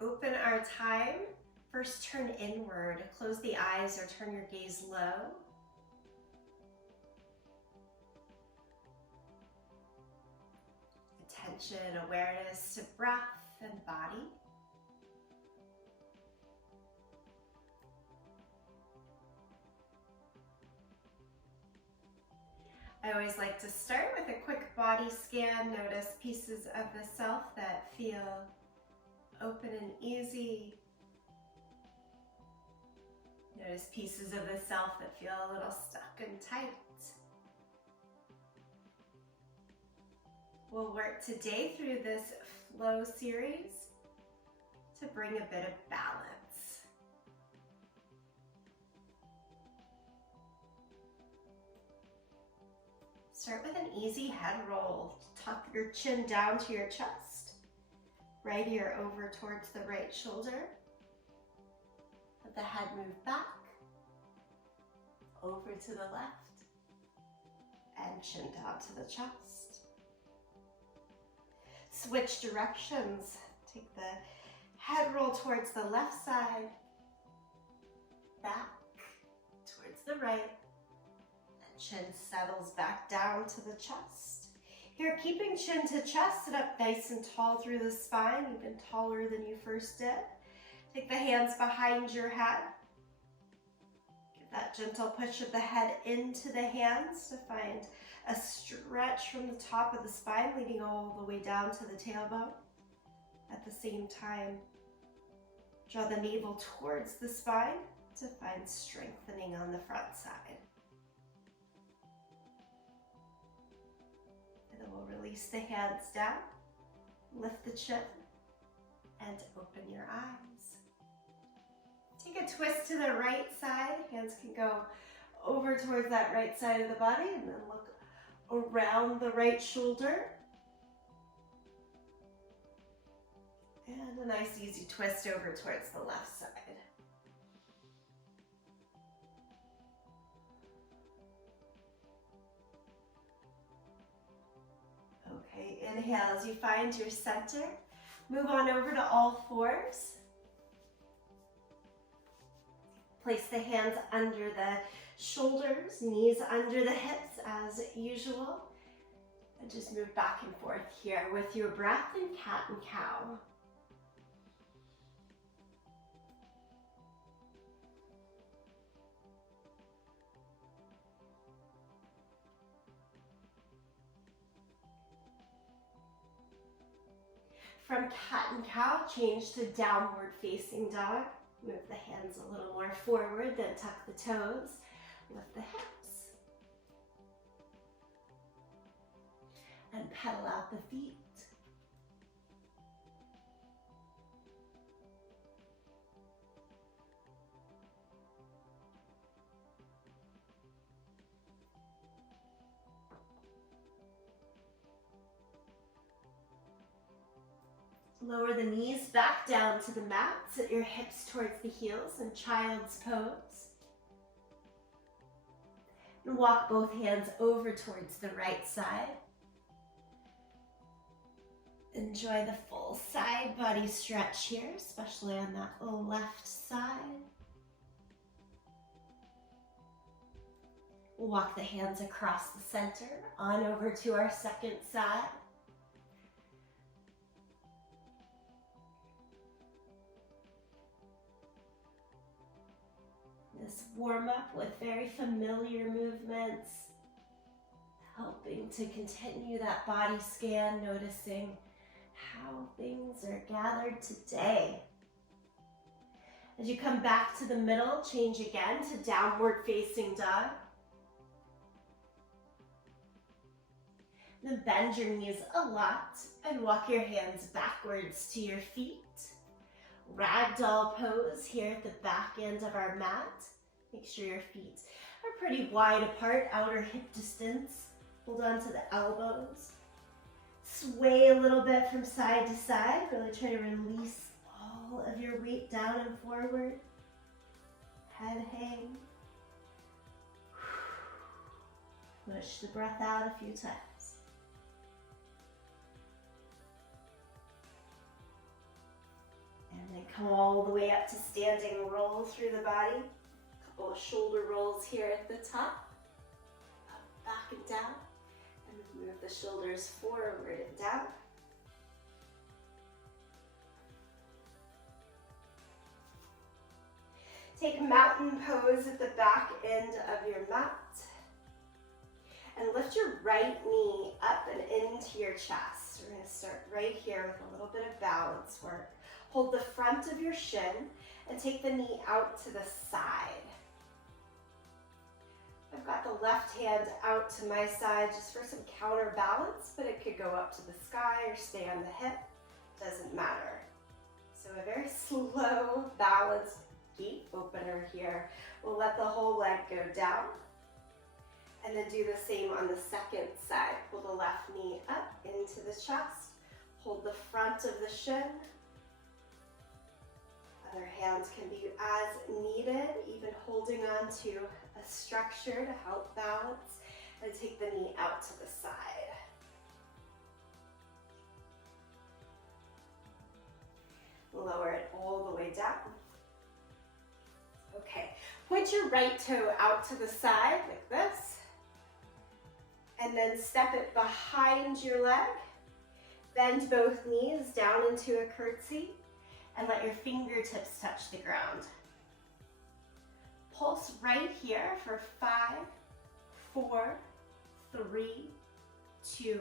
open our time. First, turn inward. Close the eyes or turn your gaze low. Attention, awareness to breath and body. I always like to start with a quick body scan. Notice pieces of the self that feel open and easy. Notice pieces of the self that feel a little stuck and tight. We'll work today through this flow series to bring a bit of balance. Start with an easy head roll. Tuck your chin down to your chest. Right ear over towards the right shoulder. Let the head move back, over to the left, and chin down to the chest. Switch directions. Take the head roll towards the left side, back towards the right, and chin settles back down to the chest. Here, keeping chin to chest, sit up nice and tall through the spine, even taller than you first did. Take the hands behind your head. Give that gentle push of the head into the hands to find a stretch from the top of the spine, leading all the way down to the tailbone. At the same time, draw the navel towards the spine to find strengthening on the front side. And then we'll release the hands down, lift the chin, and open your eyes. Take a twist to the right side. Hands can go over towards that right side of the body and then look around the right shoulder. And a nice easy twist over towards the left side. Okay, inhale as you find your center. Move on over to all fours. Place the hands under the shoulders, knees under the hips as usual. And just move back and forth here with your breath in cat and cow. From cat and cow, change to downward facing dog. Move the hands a little more forward, then tuck the toes, lift the hips. And pedal out the feet. Lower the knees back down to the mat. Sit your hips towards the heels in child's pose. And walk both hands over towards the right side. Enjoy the full side body stretch here, especially on that left side. We'll walk the hands across the center, on over to our second side. This warm up with very familiar movements, helping to continue that body scan, noticing how things are gathered today. As you come back to the middle, change again to downward facing dog. Then bend your knees a lot and walk your hands backwards to your feet. Ragdoll pose here at the back end of our mat. Make sure your feet are pretty wide apart, outer hip distance. Hold on to the elbows. Sway a little bit from side to side. Really try to release all of your weight down and forward. Head hang. Push the breath out a few times. And Come all the way up to standing roll through the body. A couple of shoulder rolls here at the top. Up, back and down. And then move the shoulders forward and down. Take mountain pose at the back end of your mat. And lift your right knee up and into your chest. We're going to start right here with a little bit of balance work. Hold the front of your shin and take the knee out to the side. I've got the left hand out to my side just for some counterbalance, but it could go up to the sky or stay on the hip. Doesn't matter. So a very slow, balanced gate opener here. We'll let the whole leg go down. And then do the same on the second side. Pull the left knee up into the chest. Hold the front of the shin. Other hands can be as needed, even holding on to a structure to help balance. And take the knee out to the side. Lower it all the way down. Okay, point your right toe out to the side like this. And then step it behind your leg. Bend both knees down into a curtsy and let your fingertips touch the ground. Pulse right here for 5, 4, 3, 2,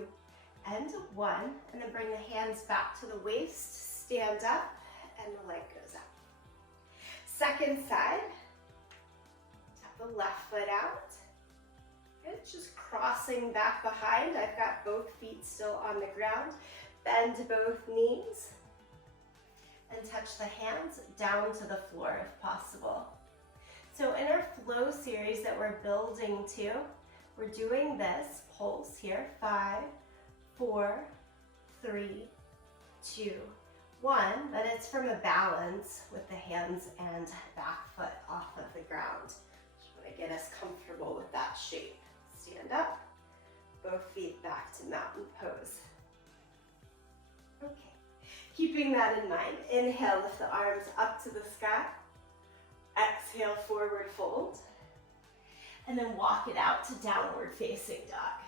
and 1. And then bring the hands back to the waist, stand up, and the leg goes up. Second side, tap the left foot out. Good, just crossing back behind. I've got both feet still on the ground. Bend both knees and touch the hands down to the floor if possible. So in our flow series that we're building to, we're doing this pulse here, 5, 4, 3, 2, 1, but it's from a balance with the hands and back foot off of the ground. Just want to get us comfortable with that shape. Stand up, both feet back to mountain pose. Okay, keeping that in mind, inhale, lift the arms up to the sky. Exhale, forward fold. And then walk it out to downward facing dog.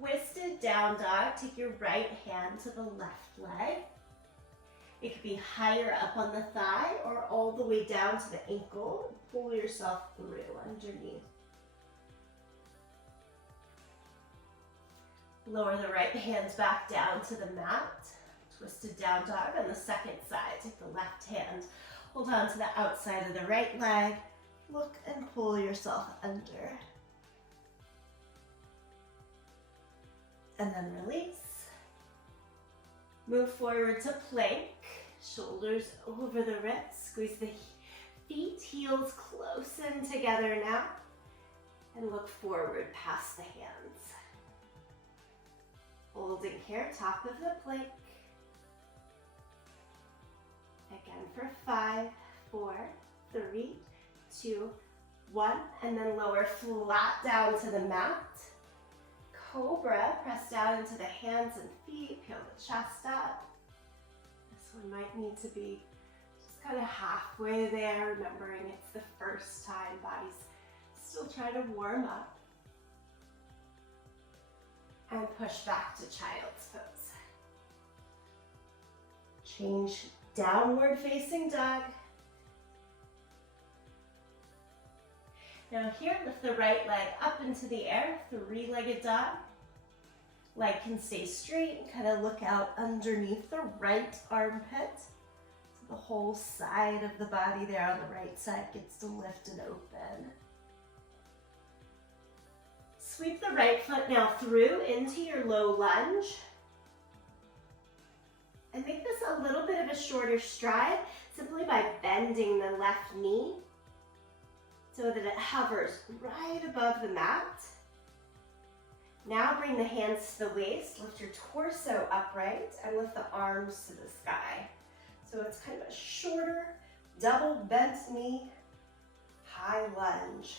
Twisted down dog, take your right hand to the left leg. It could be higher up on the thigh or all the way down to the ankle. Pull yourself through underneath. Lower the right hands back down to the mat. Twisted down dog on the second side. Take the left hand, hold on to the outside of the right leg. Look and pull yourself under. And then release. Move forward to plank. Shoulders over the wrists. Squeeze the feet, heels close in together now. And look forward past the hands. Holding here, top of the plank. Again for 5, 4, 3, 2, 1. And then lower flat down to the mat. Cobra, press down into the hands and feet, peel the chest up. This one might need to be just kind of halfway there, remembering it's the first time, body's still trying to warm up. And push back to child's pose. Change downward facing dog. Now here, lift the right leg up into the air, three-legged dog. Leg can stay straight and kind of look out underneath the right armpit. So the whole side of the body there on the right side gets to lift and open. Sweep the right foot now through into your low lunge. And make this a little bit of a shorter stride simply by bending the left knee so that it hovers right above the mat. Now bring the hands to the waist, lift your torso upright, and lift the arms to the sky. So it's kind of a shorter, double bent knee, high lunge.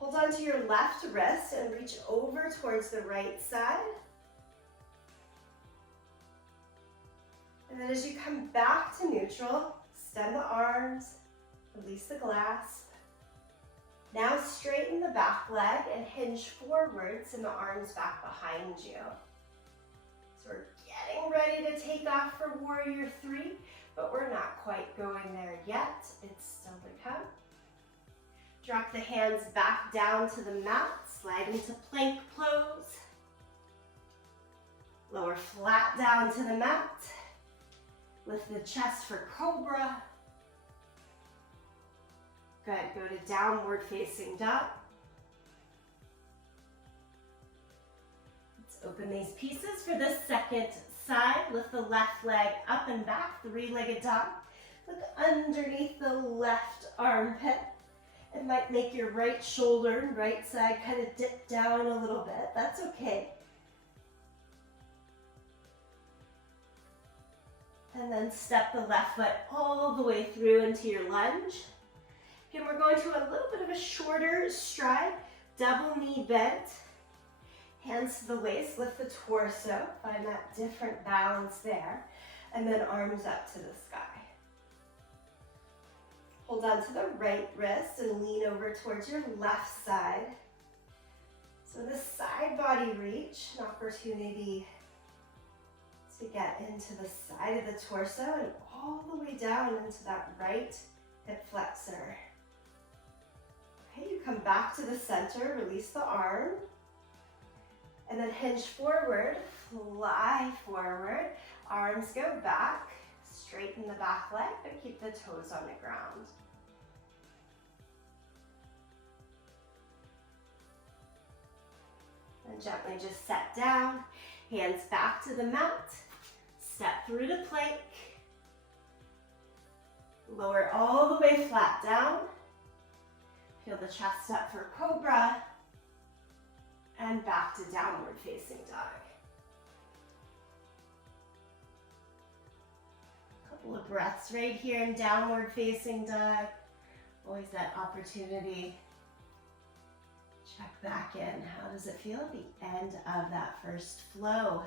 Hold on to your left wrist and reach over towards the right side. And then as you come back to neutral, extend the arms, release the grasp. Now straighten the back leg and hinge forward, send the arms back behind you. So we're getting ready to take off for warrior three, but we're not quite going there yet. It's still to come. Drop the hands back down to the mat, slide into plank pose. Lower flat down to the mat. Lift the chest for cobra. Good, go to downward facing dog. Let's open these pieces for the second side. Lift the left leg up and back, three-legged dog. Look underneath the left armpit. It might make your right shoulder and right side kind of dip down a little bit. That's okay. And then step the left foot all the way through into your lunge. Again, we're going to a little bit of a shorter stride, double knee bent. Hands to the waist, lift the torso, find that different balance there. And then arms up to the sky. Hold on to the right wrist and lean over towards your left side. So the side body reach, an opportunity to get into the side of the torso and all the way down into that right hip flexor. Okay, you come back to the center, release the arm, and then hinge forward, fly forward, arms go back, straighten the back leg, but keep the toes on the ground. And gently just set down, hands back to the mat, step through to plank, lower all the way flat down, feel the chest up for cobra, and back to downward facing dog. Couple of breaths right here in downward facing dog. Always that opportunity. Check back in. How does it feel at the end of that first flow?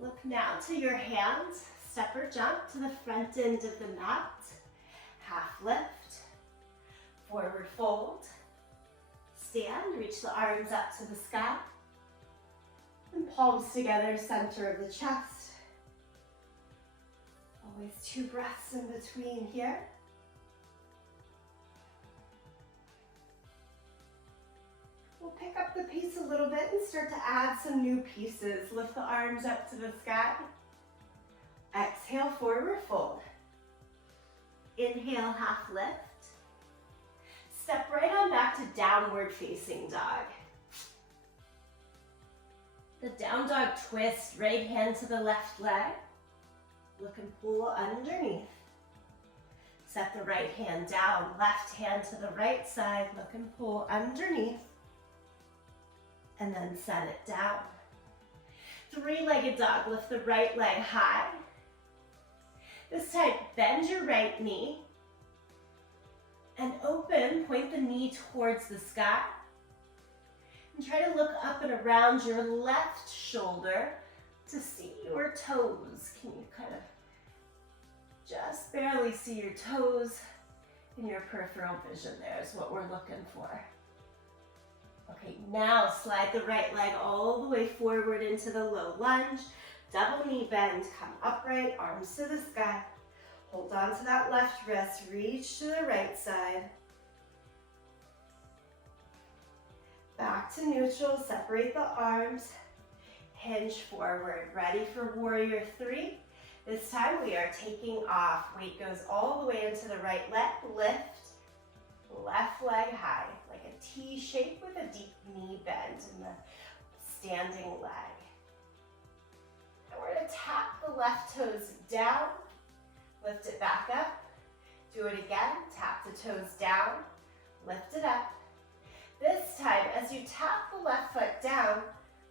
Look now to your hands. Step or jump to the front end of the mat. Half lift. Forward fold. Stand. Reach the arms up to the sky. And palms together, center of the chest. Always 2 breaths in between here. We'll pick up the pace a little bit and start to add some new pieces. Lift the arms up to the sky. Exhale, forward fold. Inhale, half lift. Step right on back to downward facing dog. The down dog twist, right hand to the left leg. Look and pull underneath. Set the right hand down, left hand to the right side. Look and pull underneath. And then set it down. Three-legged dog, lift the right leg high. This time, bend your right knee and open, point the knee towards the sky. And try to look up and around your left shoulder to see your toes. Can you kind of just barely see your toes in your peripheral vision? There is what we're looking for. Okay, now slide the right leg all the way forward into the low lunge. Double knee bend, come upright, arms to the sky. Hold on to that left wrist, reach to the right side. Back to neutral, separate the arms, hinge forward. Ready for warrior three. This time we are taking off. Weight goes all the way into the right leg, lift, left leg high, like a T shape with a deep knee bend in the standing leg. And we're gonna tap the left toes down, lift it back up. Do it again, tap the toes down, lift it up. This time, as you tap the left foot down,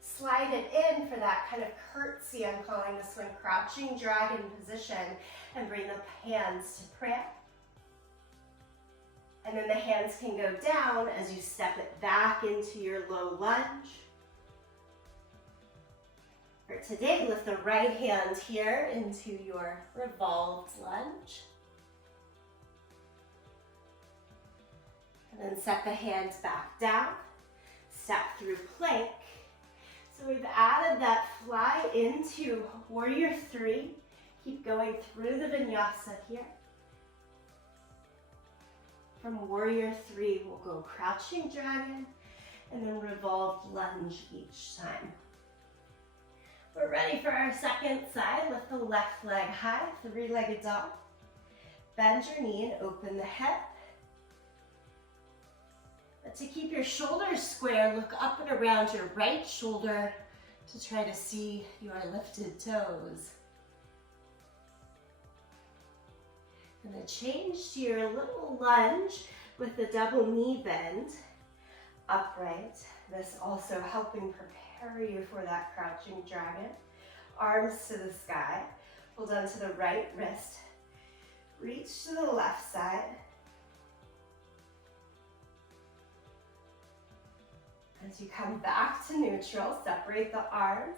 slide it in for that kind of curtsy, I'm calling this one crouching dragon position, and bring the hands to prayer. And then the hands can go down as you step it back into your low lunge. For today, lift the right hand here into your revolved lunge. And then set the hands back down. Step through plank. So we've added that fly into warrior three. Keep going through the vinyasa here. From warrior three, we'll go crouching dragon and then revolved lunge each time. We're ready for our second side. Lift the left leg high, three-legged dog. Bend your knee and open the hip. But to keep your shoulders square, look up and around your right shoulder to try to see your lifted toes. And then change to your little lunge with the double knee bend, upright. This also helping prepare you for that crouching dragon. Arms to the sky, hold on to the right wrist. Reach to the left side. As you come back to neutral, separate the arms,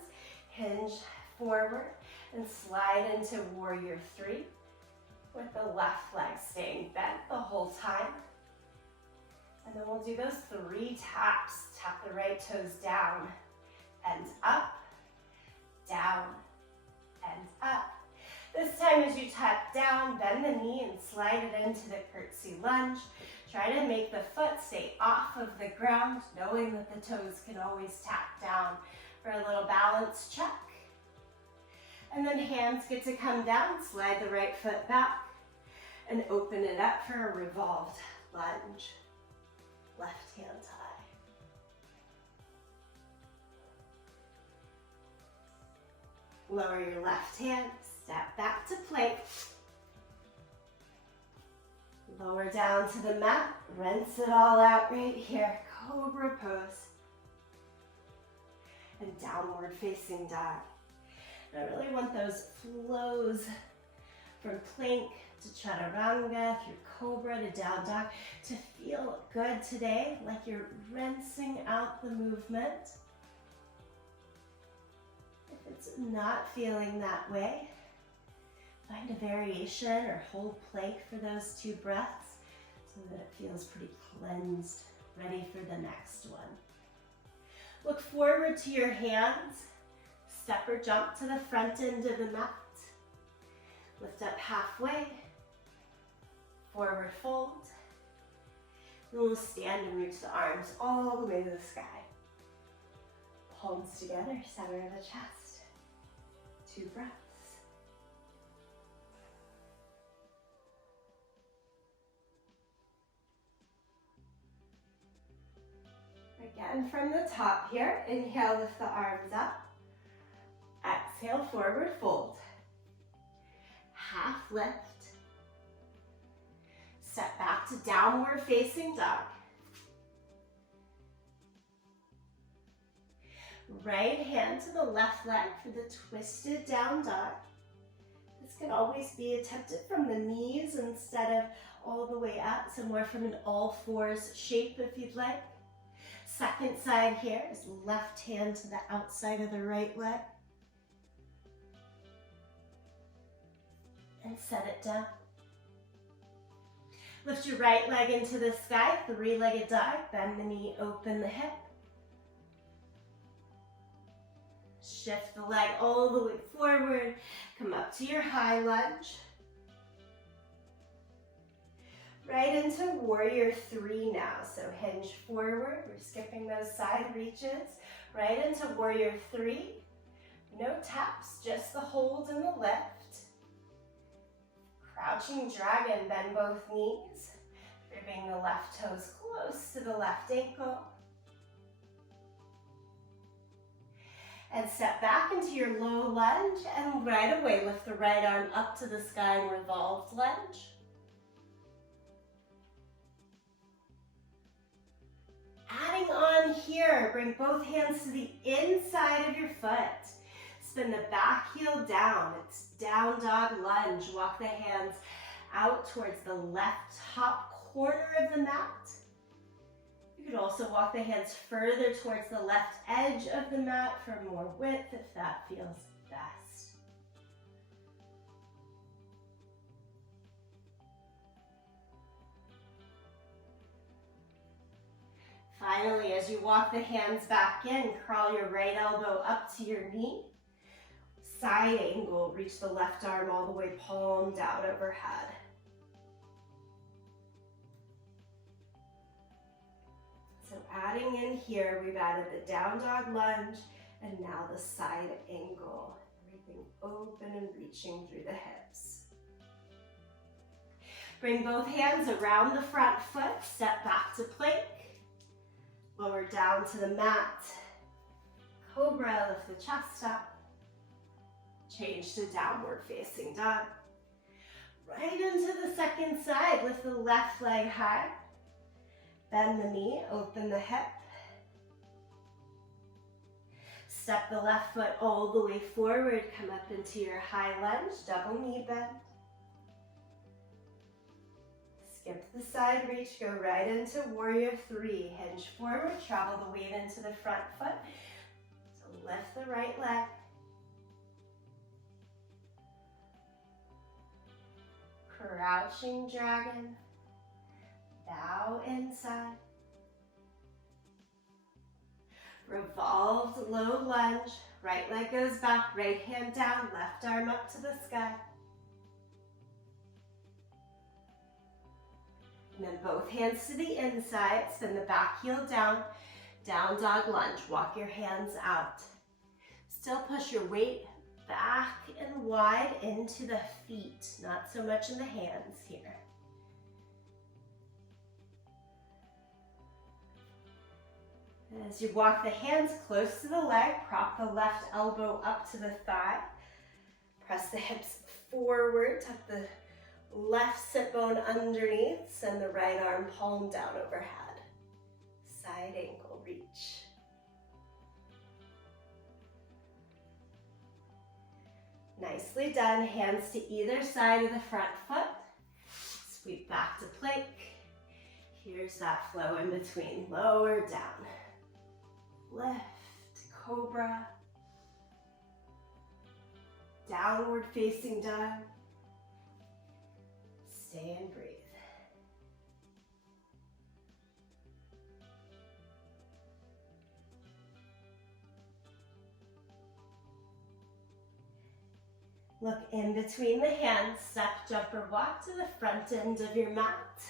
hinge forward, and slide into warrior three. With the left leg staying bent the whole time. And then we'll do those 3 taps. Tap the right toes down and up, down, and up. This time as you tap down, bend the knee and slide it into the curtsy lunge. Try to make the foot stay off of the ground, knowing that the toes can always tap down for a little balance check. And then hands get to come down, slide the right foot back, and open it up for a revolved lunge. Left hand high. Lower your left hand, step back to plank. Lower down to the mat, rinse it all out right here. Cobra pose. And downward facing dog. I really want those flows from plank to chaturanga, through cobra to down dog, to feel good today, like you're rinsing out the movement. If it's not feeling that way, find a variation or hold plank for those 2 breaths so that it feels pretty cleansed, ready for the next one. Look forward to your hands. Step or jump to the front end of the mat. Lift up halfway. Forward fold. Then we'll stand and reach the arms all the way to the sky. Palms together, center of the chest. 2 breaths. Again, from the top here, inhale, lift the arms up. Exhale, forward fold. Half lift. Step back to downward facing dog. Right hand to the left leg for the twisted down dog. This can always be attempted from the knees instead of all the way up, so more from an all fours shape if you'd like. Second side here is left hand to the outside of the right leg. And set it down. Lift your right leg into the sky, 3-legged dog. Bend the knee, open the hip. Shift the leg all the way forward. Come up to your high lunge. Right into warrior three now. So hinge forward. We're skipping those side reaches. Right into warrior three. No taps, just the hold and the lift. Crouching dragon, bend both knees. Bring the left toes close to the left ankle. And step back into your low lunge, and right away lift the right arm up to the sky in revolved lunge. Adding on here, bring both hands to the inside of your foot. Spin the back heel down. It's down dog lunge. Walk the hands out towards the left top corner of the mat. You could also walk the hands further towards the left edge of the mat for more width if that feels best. Finally, as you walk the hands back in, crawl your right elbow up to your knee. Side angle, reach the left arm all the way palm down overhead. So adding in here, we've added the down dog lunge and now the side angle. Everything open and reaching through the hips. Bring both hands around the front foot, step back to plank. Lower down to the mat. Cobra, lift the chest up. Change to downward facing dog. Right into the second side, lift the left leg high. Bend the knee, open the hip. Step the left foot all the way forward, come up into your high lunge, double knee bend. Skip the side reach, go right into warrior three. Hinge forward, travel the weight into the front foot. So lift the right leg. Crouching dragon. Bow inside. Revolved low lunge. Right leg goes back, right hand down, left arm up to the sky. And then both hands to the inside, spin the back heel down, down dog lunge. Walk your hands out. Still push your weight back and wide into the feet, not so much in the hands here. As you walk the hands close to the leg, prop the left elbow up to the thigh. Press the hips forward, tuck the left sit bone underneath, send the right arm palm down overhead. Side ankle reach. Nicely done. Hands to either side of the front foot. Sweep back to plank. Here's that flow in between. Lower down. Lift, cobra. Downward facing dog. Stay and breathe. Look in between the hands, step, jump, or walk to the front end of your mat.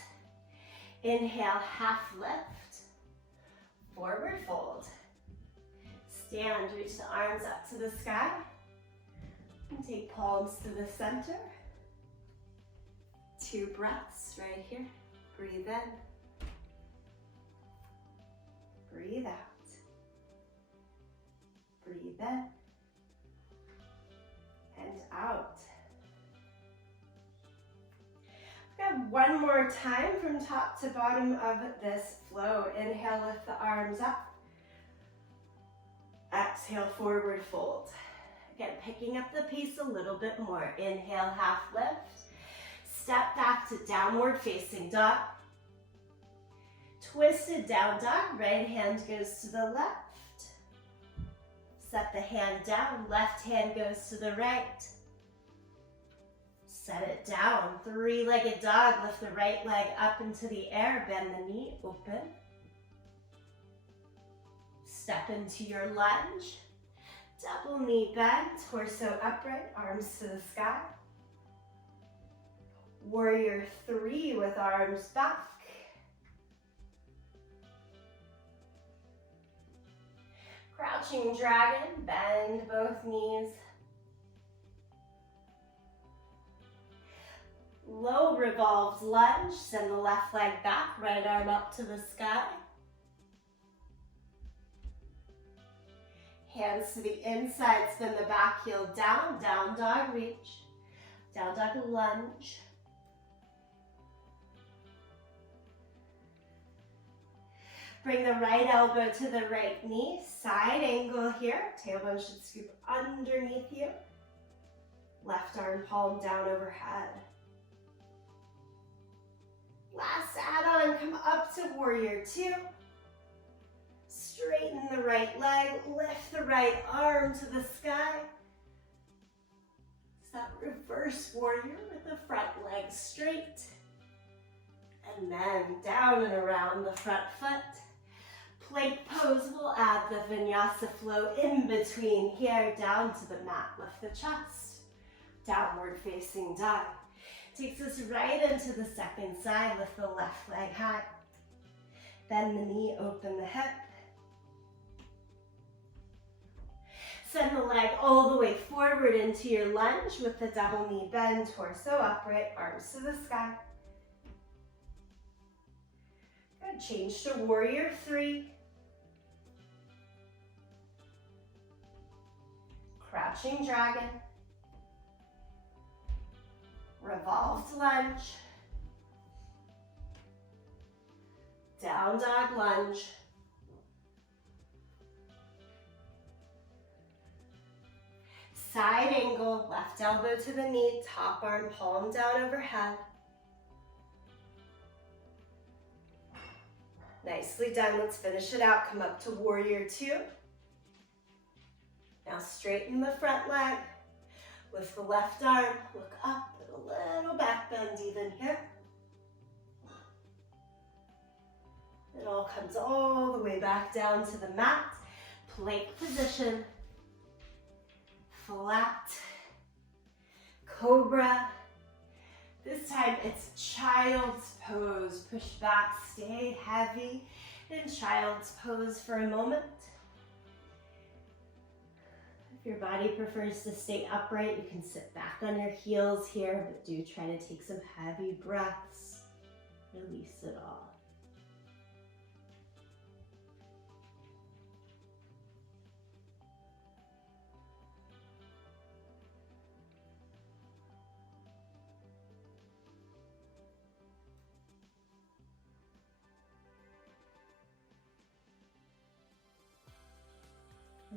Inhale, half lift, forward fold. Stand, reach the arms up to the sky. And take palms to the center. 2 breaths right here. Breathe in. Breathe out. Breathe in. And out. We've got one more time from top to bottom of this flow. Inhale, lift the arms up. Exhale, forward fold. Again, picking up the pace a little bit more. Inhale, half lift. Step back to downward facing dog. Twisted down dog. Right hand goes to the left. Set the hand down, left hand goes to the right. Set it down, 3-legged dog, lift the right leg up into the air, bend the knee, open. Step into your lunge, double knee bend, torso upright, arms to the sky. Warrior 3 with arms back. Crouching dragon, bend both knees. Low revolved lunge, send the left leg back, right arm up to the sky. Hands to the inside, spin the back heel down, down dog reach, down dog lunge. Bring the right elbow to the right knee, side angle here. Tailbone should scoop underneath you. Left arm palm down overhead. Last to warrior two. Straighten the right leg, lift the right arm to the sky. It's that reverse warrior with the front leg straight. And then down and around the front foot. Plank pose, we'll add the vinyasa flow in between here, down to the mat. Lift the chest, downward facing dog. Takes us right into the second side, lift the left leg high. Bend the knee, open the hip. Send the leg all the way forward into your lunge with the double knee bend, torso upright, arms to the sky. Good, change to warrior three. Crouching dragon. Revolved lunge. Down dog lunge. Side angle, left elbow to the knee, top arm palm down overhead. Nicely done, let's finish it out. Come up to warrior two. Now straighten the front leg. Lift the left arm, look up, and a little back bend even here. It all comes all the way back down to the mat. Plank position. Flat. Cobra. This time it's child's pose. Push back, stay heavy in child's pose for a moment. If your body prefers to stay upright, you can sit back on your heels here, but do try to take some heavy breaths. Release it all.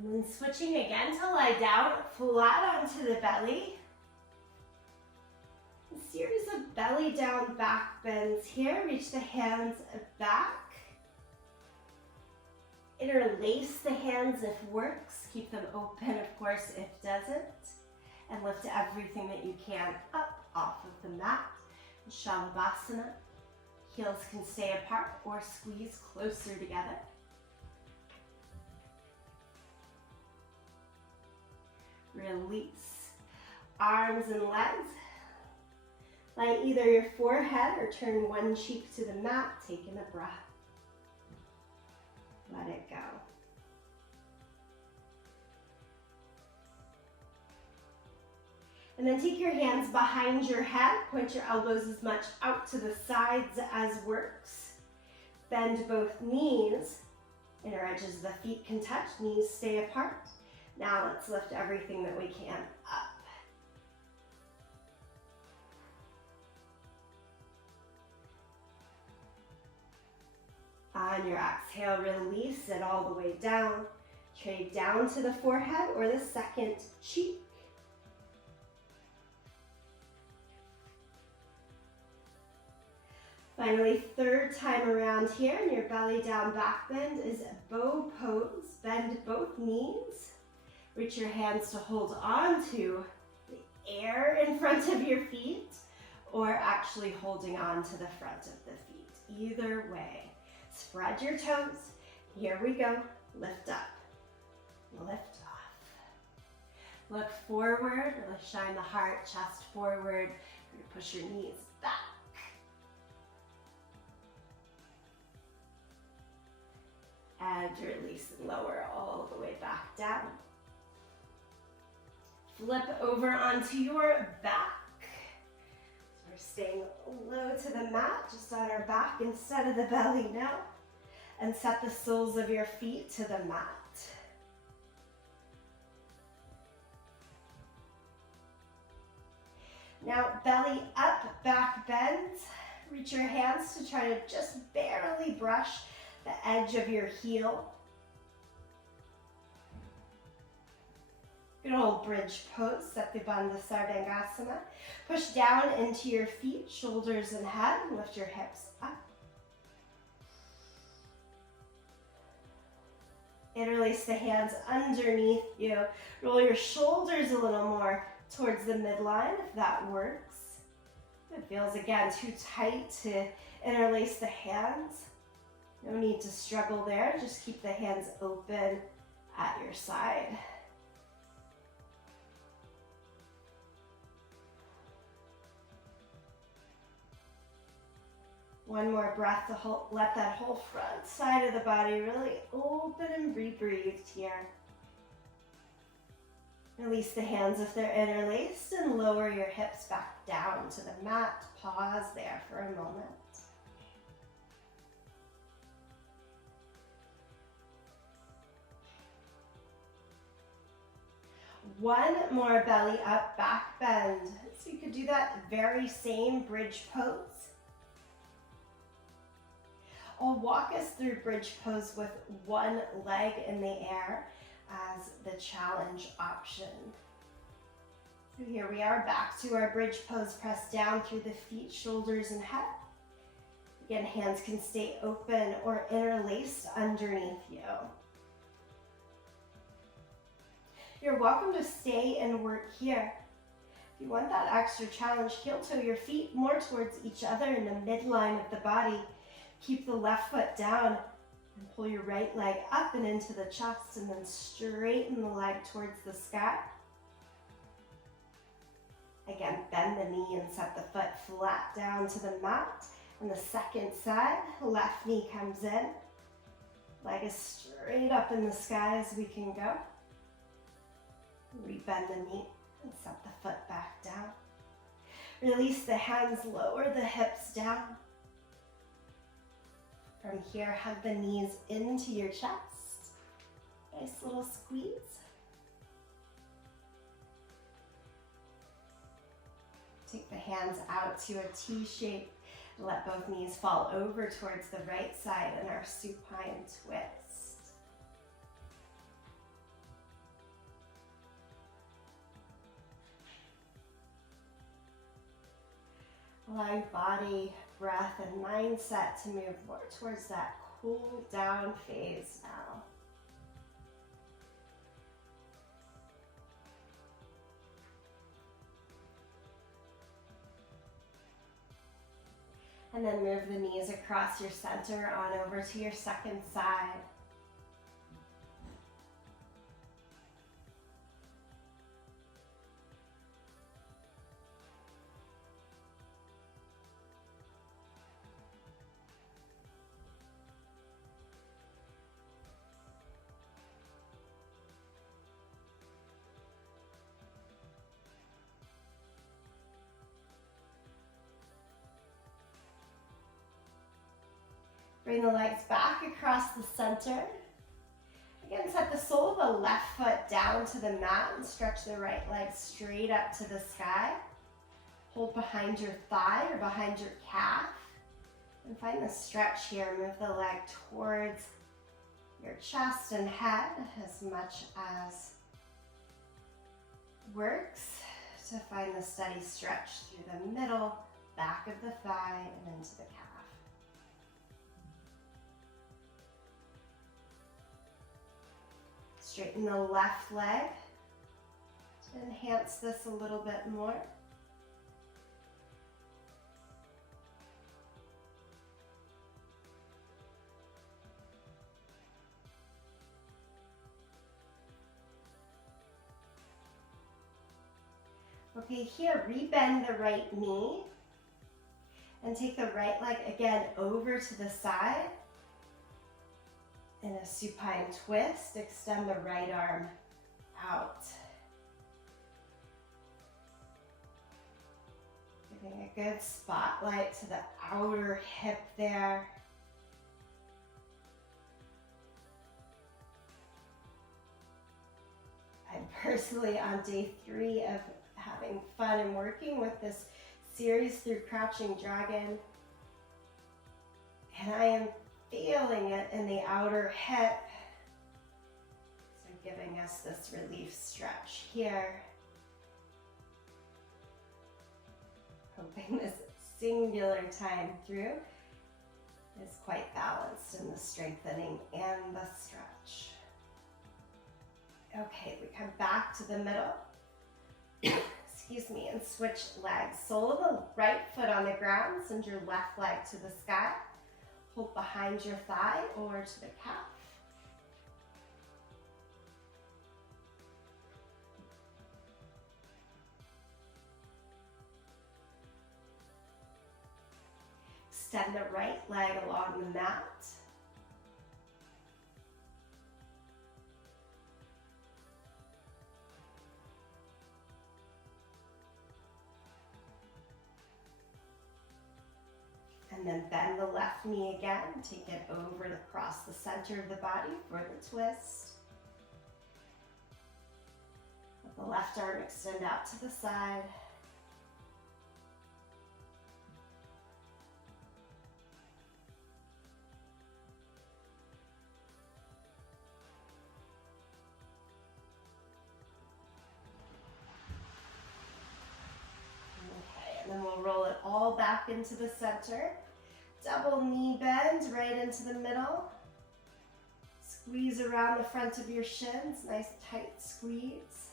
And then switching again to lie down, flat onto the belly. A series of belly down back bends here. Reach the hands back. Interlace the hands if works. Keep them open, of course, if doesn't. And lift everything that you can up off of the mat. Shalabhasana. Heels can stay apart or squeeze closer together. Release arms and legs. Line either your forehead or turn one cheek to the mat, taking a breath. Let it go. And then take your hands behind your head, point your elbows as much out to the sides as works. Bend both knees, inner edges of the feet can touch, knees stay apart. Now let's lift everything that we can up. On your exhale, release it all the way down. Trade down to the forehead or the second cheek. Finally, third time around here in your belly down back bend is bow pose. Bend both knees. Reach your hands to hold on to the air in front of your feet or actually holding on to the front of the feet. Either way. Spread your toes. Here we go. Lift up. Lift off. Look forward. Really shine the heart, chest forward. Push your knees back. And release and lower all the way back down. Flip over onto your back. So we're staying low to the mat, just on our back instead of the belly now. And set the soles of your feet to the mat. Now belly up, back bend. Reach your hands to try to just barely brush the edge of your heel. Good old bridge pose, Satipandha Sardhangasana. Push down into your feet, shoulders and head, and lift your hips up. Interlace the hands underneath you. Roll your shoulders a little more towards the midline if that works. If it feels, again, too tight to interlace the hands, no need to struggle there. Just keep the hands open at your side. One more breath to let that whole front side of the body really open and be breathed here. Release the hands if they're interlaced and lower your hips back down to the mat. Pause there for a moment. One more belly up, back bend. So you could do that very same bridge pose. I'll walk us through bridge pose with one leg in the air as the challenge option. So here we are, back to our bridge pose. Press down through the feet, shoulders, and head. Again, hands can stay open or interlaced underneath you. You're welcome to stay and work here. If you want that extra challenge, heel toe your feet more towards each other in the midline of the body. Keep the left foot down and pull your right leg up and into the chest, and then straighten the leg towards the sky. Again, bend the knee and set the foot flat down to the mat. On the second side, left knee comes in. Leg is straight up in the sky as we can go. Rebend the knee and set the foot back down. Release the hands, lower the hips down. From here, hug the knees into your chest. Nice little squeeze. Take the hands out to a T shape. Let both knees fall over towards the right side in our supine twist. Allow your body, breath, and mindset to move more towards that cool down phase now. And then move the knees across your center on over to your second side. Bring the legs back across the center. Again, set the sole of the left foot down to the mat and stretch the right leg straight up to the sky. Hold behind your thigh or behind your calf. And find the stretch here. Move the leg towards your chest and head as much as works to find the steady stretch through the middle, back of the thigh, and into the calf. Straighten the left leg to enhance this a little bit more. Okay, here, rebend the right knee and take the right leg again over to the side. In a supine twist, extend the right arm out. Giving a good spotlight to the outer hip there. I'm personally on day 3 of having fun and working with this series through Crouching Dragon. And I am feeling it in the outer hip. So giving us this relief stretch here. Hoping this singular time through is quite balanced in the strengthening and the stretch. Okay, we come back to the middle. Excuse me, and switch legs. Sole of the right foot on the ground, send your left leg to the sky. Hold behind your thigh or to the calf. Extend the right leg along the mat. And then bend the left knee again. Take it over across the center of the body for the twist. Let the left arm extend out to the side. Okay, and then we'll roll it all back into the center. Double knee bend right into the middle. Squeeze around the front of your shins, nice tight squeeze.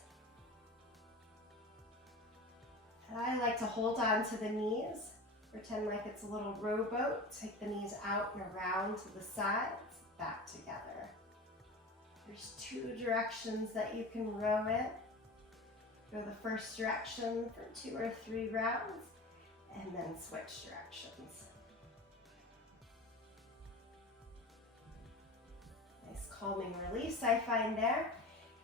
And I like to hold on to the knees. Pretend like it's a little rowboat. Take the knees out and around to the sides, back together. There's two directions that you can row in. Go the first direction for 2 or 3 rounds, and then switch directions. Nice calming release I find there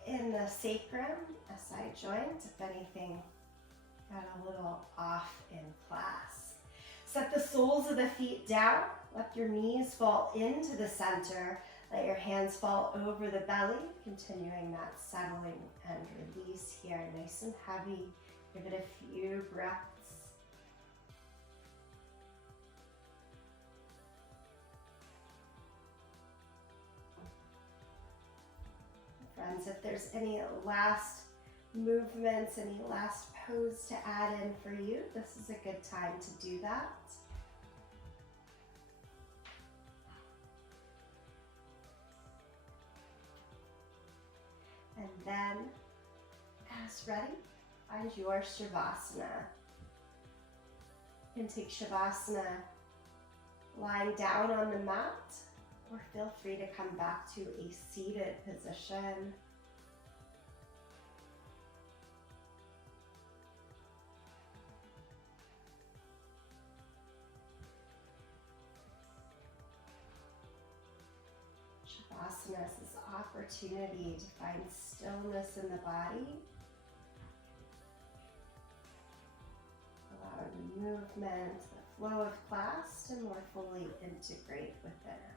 in the sacrum, a side joint, if anything got a little off in class. Set the soles of the feet down, let your knees fall into the center, let your hands fall over the belly, continuing that settling and release here, nice and heavy. Give it a few breaths. Friends, if there's any last movements, any last pose to add in for you, this is a good time to do that. And then, as ready, find your Shavasana. You can take Shavasana lying down on the mat, or feel free to come back to a seated position. Shavasana is this opportunity to find stillness in the body, allowing movement, the flow of class to more fully integrate within us.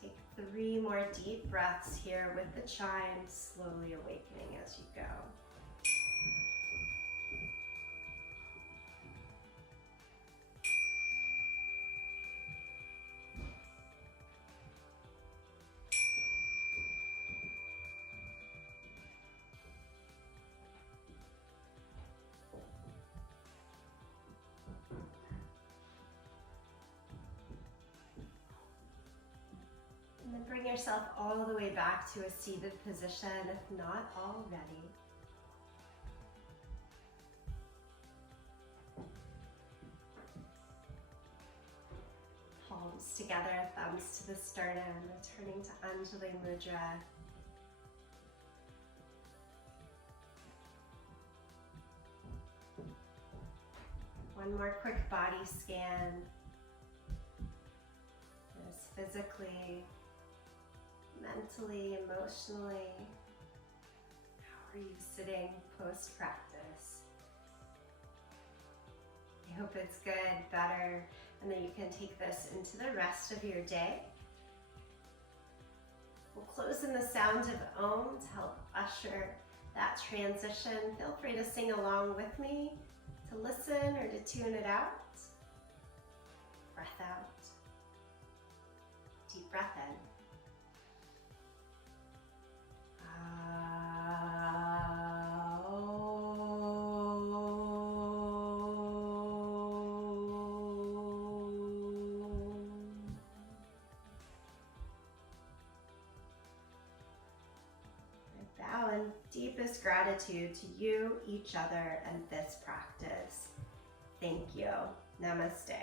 Take 3 more deep breaths here with the chime, slowly awakening as you go. And then bring yourself all the way back to a seated position, if not already. Palms together, thumbs to the sternum, returning to Anjali Mudra. One more quick body scan. Just physically, mentally, emotionally? How are you sitting post-practice? I hope it's good, better, and that you can take this into the rest of your day. We'll close in the sound of Om to help usher that transition. Feel free to sing along with me, to listen or to tune it out. Breath out. Deep breath in. Bow in deepest gratitude to you, each other, and this practice. Thank you. Namaste.